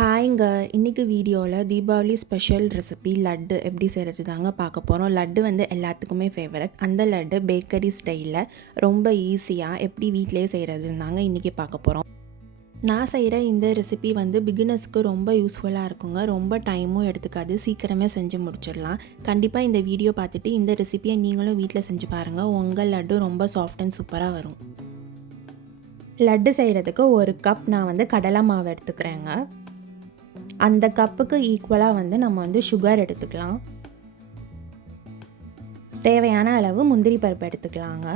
ஹாய்ங்க. இன்னைக்கு வீடியோவில் Deepavali special recipe laddu எப்படி செய்கிறது தாங்க பார்க்க போகிறோம். லட்டு வந்து எல்லாத்துக்குமே ஃபேவரட். அந்த லட்டு பேக்கரி ஸ்டைலில் ரொம்ப ஈஸியாக எப்படி வீட்டிலே செய்கிறதுன்னு தாங்க இன்றைக்கி பார்க்க போகிறோம். நான் செய்கிற இந்த ரெசிபி வந்து பிகினர்ஸ்க்கு ரொம்ப யூஸ்ஃபுல்லாக இருக்குங்க. ரொம்ப டைமும் எடுத்துக்காது, சீக்கிரமே செஞ்சு முடிச்சிடலாம். கண்டிப்பாக இந்த வீடியோ பார்த்துட்டு இந்த ரெசிபியை நீங்களும் வீட்டில் செஞ்சு பாருங்கள். உங்கள் லட்டு ரொம்ப சாஃப்ட் அண்ட் சூப்பராக வரும். லட்டு செய்கிறதுக்கு ஒரு கப் நான் வந்து கடலை மாவு எடுத்துக்கிறேங்க. அந்த கப்புக்கு ஈக்குவலாக வந்து நம்ம வந்து சுகர் எடுத்துக்கலாம். தேவையான அளவு முந்திரி பருப்பு எடுத்துக்கலாங்க.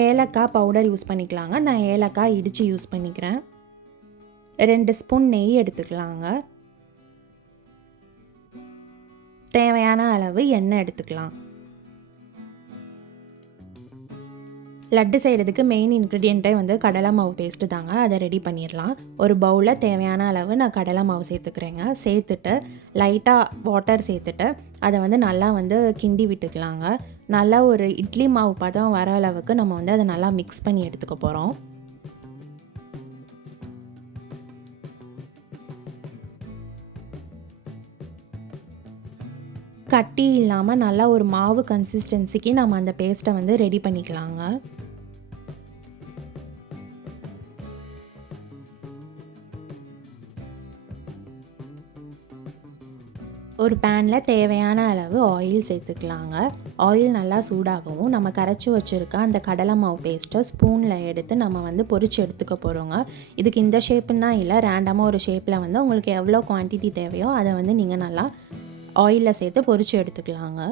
ஏலக்காய் பவுடர் யூஸ் பண்ணிக்கலாங்க. நான் ஏலக்காய் இடித்து யூஸ் பண்ணிக்கிறேன். 2 ஸ்பூன் நெய் எடுத்துக்கலாங்க. தேவையான அளவு எண்ணெய் எடுத்துக்கலாம். லட்டு செய்கிறதுக்கு மெயின் இன்க்ரீடியண்ட்டே வந்து கடலை மாவு பேஸ்ட்டு தாங்க. அதை ரெடி பண்ணிடலாம். ஒரு பவுலில் தேவையான அளவு நான் கடலை மாவு சேர்த்துக்கிறேங்க. சேர்த்துட்டு லைட்டாக வாட்டர் சேர்த்துட்டு அதை வந்து நல்லா வந்து கிண்டி விட்டுக்கலாங்க. நல்லா ஒரு இட்லி மாவு பதம் வர அளவுக்கு நம்ம வந்து அதை நல்லா மிக்ஸ் பண்ணி எடுத்துக்க போகிறோம். கட்டி இல்லாமல் நல்லா ஒரு மாவு கன்சிஸ்டன்சிக்கு நம்ம அந்த பேஸ்ட்டை வந்து ரெடி பண்ணிக்கலாங்க. ஒரு பேனில் தேவையான அளவு ஆயில் சேர்த்துக்கலாங்க. ஆயில் நல்லா சூடாகவும் நம்ம கரைச்சி வச்சுருக்க அந்த கடலை மாவு பேஸ்ட்டை ஸ்பூனில் எடுத்து நம்ம வந்து பொரிச்சு எடுத்துக்க போகிறோங்க. இதுக்கு இந்த ஷேப்புன்னு தான் இல்லை, ரேண்டமாக ஒரு ஷேப்பில் வந்து உங்களுக்கு எவ்வளோ குவான்டிட்டி தேவையோ அதை வந்து நீங்கள் நல்லா ஆயிலில் சேர்த்து பொரிச்சு எடுத்துக்கலாங்க.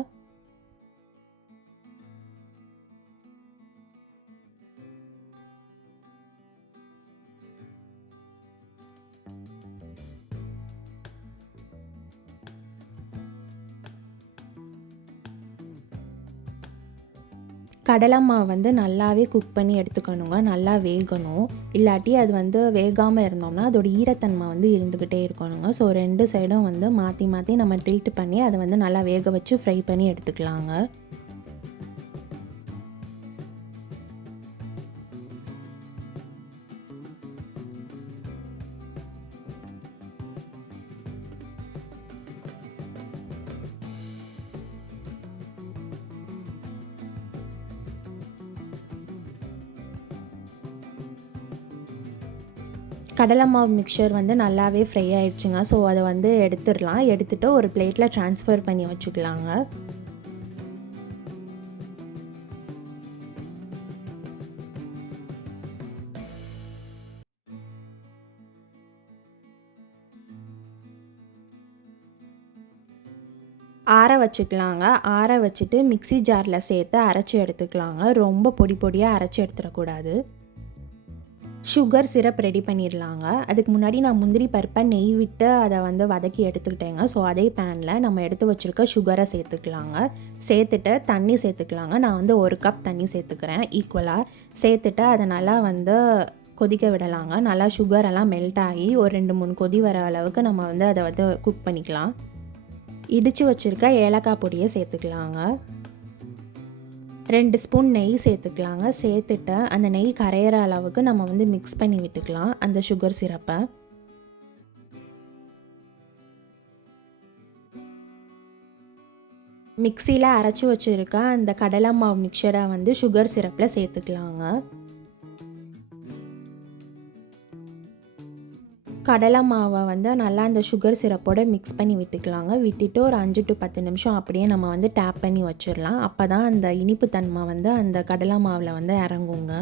கடலை மாவு வந்து நல்லாவே குக் பண்ணி எடுத்துக்கணுங்க. நல்லா வேகணும். இல்லாட்டி அது வந்து வேகாமல் இருந்தோம்னா அதோட ஈரத்தன்மை வந்து இருந்துக்கிட்டே இருக்கணுங்க. ஸோ 2 சைடும் வந்து மாற்றி மாற்றி நம்ம டில்ட் பண்ணி அதை வந்து நல்லா வேக வச்சு ஃப்ரை பண்ணி எடுத்துக்கலாங்க. கடலை மாவு மிக்சர் வந்து நல்லாவே ஃப்ரை ஆயிடுச்சுங்க. ஸோ அதை வந்து எடுத்துடலாம். எடுத்துகிட்டு ஒரு பிளேட்டில் ட்ரான்ஸ்ஃபர் பண்ணி வச்சுக்கலாங்க. ஆற வச்சுக்கலாங்க. ஆற வச்சுட்டு மிக்ஸி ஜாரில் சேர்த்து அரைச்சி எடுத்துக்கலாங்க. ரொம்ப பொடி பொடியாக அரைச்சி எடுத்துடக்கூடாது. சுகர் சிரப் ரெடி பண்ணிடலாங்க. அதுக்கு முன்னாடி நான் முந்திரி பருப்பை நெய் விட்டு அதை வந்து வதக்கி எடுத்துக்கிட்டேங்க. ஸோ அதே பேனில் நம்ம எடுத்து வச்சுருக்க சுகரை சேர்த்துக்கலாங்க. சேர்த்துட்டு தண்ணி சேர்த்துக்கலாங்க. நான் வந்து 1 கப் தண்ணி சேர்த்துக்கிறேன் ஈக்குவலாக. சேர்த்துட்டு அதை நல்லா வந்து கொதிக்க விடலாங்க. நல்லா சுகரெல்லாம் மெல்ட் ஆகி ஒரு 2-3 கொதி வர அளவுக்கு நம்ம வந்து அதை வந்து குக் பண்ணிக்கலாம். இடித்து வச்சுருக்க ஏலக்காய் பொடியை சேர்த்துக்கலாங்க. 2 ஸ்பூன் நெய் சேர்த்துக்கலாங்க. சேர்த்துட்டு அந்த நெய் கரையிற அளவுக்கு நம்ம வந்து மிக்ஸ் பண்ணி விட்டுக்கலாம் அந்த சுகர் சிரப்பை. மிக்சியில் அரைச்சி வச்சுருக்க அந்த கடலை மாவு மிக்சரை வந்து சுகர் சிரப்பில் சேர்த்துக்கலாங்க. கடலை மாவை வந்து நல்லா அந்த சுகர் சிரப்போடு மிக்ஸ் பண்ணி விட்டுக்கலாங்க. விட்டுட்டு ஒரு 5 to 10 நிமிஷம் அப்படியே நம்ம வந்து டேப் பண்ணி வச்சிடலாம். அப்போ தான் அந்த இனிப்பு தன்மை வந்து அந்த கடலை மாவில் வந்து இறங்குங்க.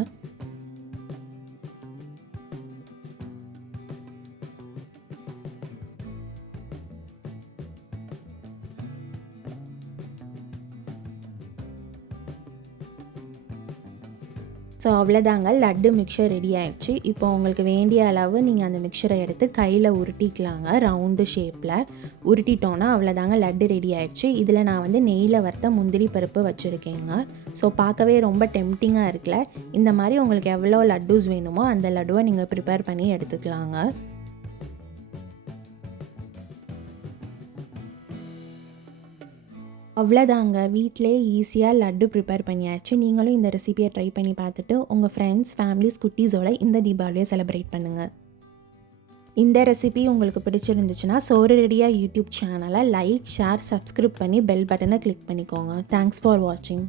ஸோ அவ்வளோதாங்க, லட்டு மிக்சர் ரெடி ஆகிடுச்சு. இப்போ உங்களுக்கு வேண்டிய அளவு நீங்கள் அந்த மிக்சரை எடுத்து கையில் உருட்டிக்கலாங்க. ரவுண்டு ஷேப்பில் உருட்டிட்டோன்னா அவ்வளோதாங்க, லட்டு ரெடி ஆகிடுச்சு. இதில் நான் வந்து நெய்யில் வறுத்த முந்திரி பருப்பு வச்சுருக்கேங்க. ஸோ பார்க்கவே ரொம்ப டெம்ப்டிங்காக இருக்குல்ல. இந்த மாதிரி உங்களுக்கு எவ்வளோ லட்டூஸ் வேணுமோ அந்த லட்டுவை நீங்கள் ப்ரிப்பேர் பண்ணி எடுத்துக்கலாங்க. அவ்வளோதாங்க, வீட்டிலே ஈஸியாக லட்டு ப்ரிப்பேர் பண்ணியாச்சு. நீங்களும் இந்த ரெசிபியை ட்ரை பண்ணி பார்த்துட்டு உங்கள் ஃப்ரெண்ட்ஸ், ஃபேமிலிஸ், குட்டீஸோட இந்த தீபாவளியை செலிப்ரேட் பண்ணுங்கள். இந்த ரெசிபி உங்களுக்கு பிடிச்சிருந்துச்சுன்னா சோறு ரெடியா யூடியூப் சேனலை லைக், ஷேர், சப்ஸ்கிரைப் பண்ணி பெல் பட்டனை கிளிக் பண்ணிக்கோங்க. தேங்க்ஸ் ஃபார் வாட்சிங்.